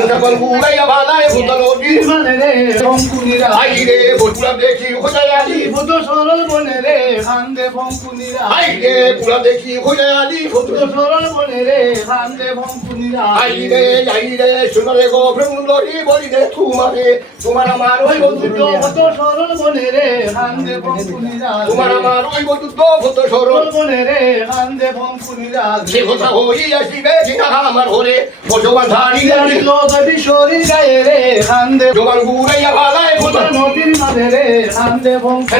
কেমন গুড়াইয়া ভালাই ভূত নদীর মানে রে ফঙ্কুনিরা আই রে বটুলা দেখি খোঁজাই আলি ভূত সরল বনে রে কান্দে ফঙ্কুনিরা আই রে পুরা দেখি খোঁজাই আলি ভূত সরল বনে রে কান্দে ফঙ্কুনিরা আই রে শুনলে গো ব্রহ্মরি বলি রে তোমার আমার ওই বন্ধুত্ব ভূত সরল বনে রে কান্দে ফঙ্কুনিরা তোমার আমার ওই বন্ধুত্ব ভূত সরল বনে রে কান্দে ফঙ্কুনিরা সে কথা হই আসিবে কিনা আমার ঘরে ভগবান ধারি লোকটি শরীর গায়ে রে কান্দে জবান গুড়াইয়া ভালাই ভূত নদীর মাঝে রে কান্দে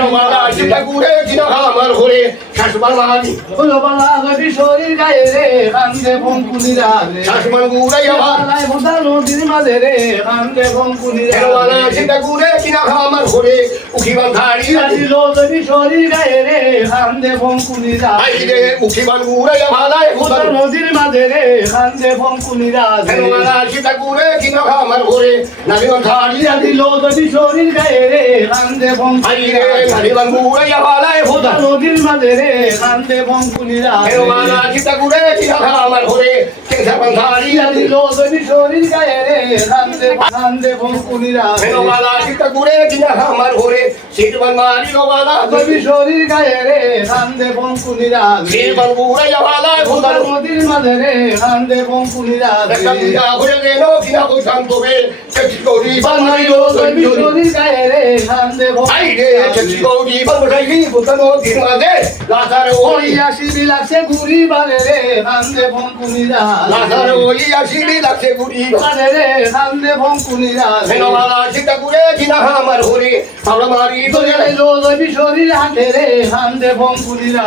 মারা ফঙ্কুনিরা সেটা গুড়ে কিনা আমার ঘরে শাশুমান মানি ফুলবালা গটি শরীর গায়ে রে কান্দে ফঙ্কুনিরা শাশুমান গুড়াইয়া ভালাই ভূতা নদীর মাঝে রে কান্দে ফঙ্কুনিরা মারা সেটা গুড়ে কিনা আমার ঘরে উঠিবান ধারি লোকটি শরীর গায়ে রে কান্দে ফঙ্কুনিরা আই রে উঠিবান গুড়াইয়া ভালাই ভূত ভূতা নদীর মাঝে রে কান্দে ফঙ্কুনিরা মারা সেটা গুড়ে কিনা আমার ঘরে নালিবান ধারি লোকটি শরীর গায়ে রে কান্দে আই রে নালিবান গুড়াইয়া ভালাই ভূত নদীর মাঝে রে কান্দে ফঙ্কুনিরা মারা সেটা গুড়ে কিনা আমার ঘরে কেসাবান ধারি লোকটি শরীর গায়ে রে কান্দে ফঙ্কুনিরা মারা সেটা গুড়ে কিনা আমার ঘরে শিরবান মারি মারা শরীর গায়ে রে কান্দে ফঙ্কুনিরা শিরবান গুড়াইয়া ভালাই ভূত নদীর মাঝে রে কান্দে ফঙ্কুনিরা একটা ঘুরে গেল কিনা বই শান্তবে চেষ্টি করি বানাই শরীর গায়ে রে কান্দে আই রে চেষ্টি করি বানাই বুতানো দিন মাঝে লাসার ওই আসিবি লাগছে ঘুরি বারে রে কান্দে ফঙ্কুনিরা লাসার ওই আসিবি লাগছে গুড়ি বারে রে কান্দে ফঙ্কুনিরা ফেনোমালা সেটা ঘুরে কিনা আমার ঘরে আমরা মারি ধরে শরীর হাঁটে রে কান্দে ফঙ্কুনিরা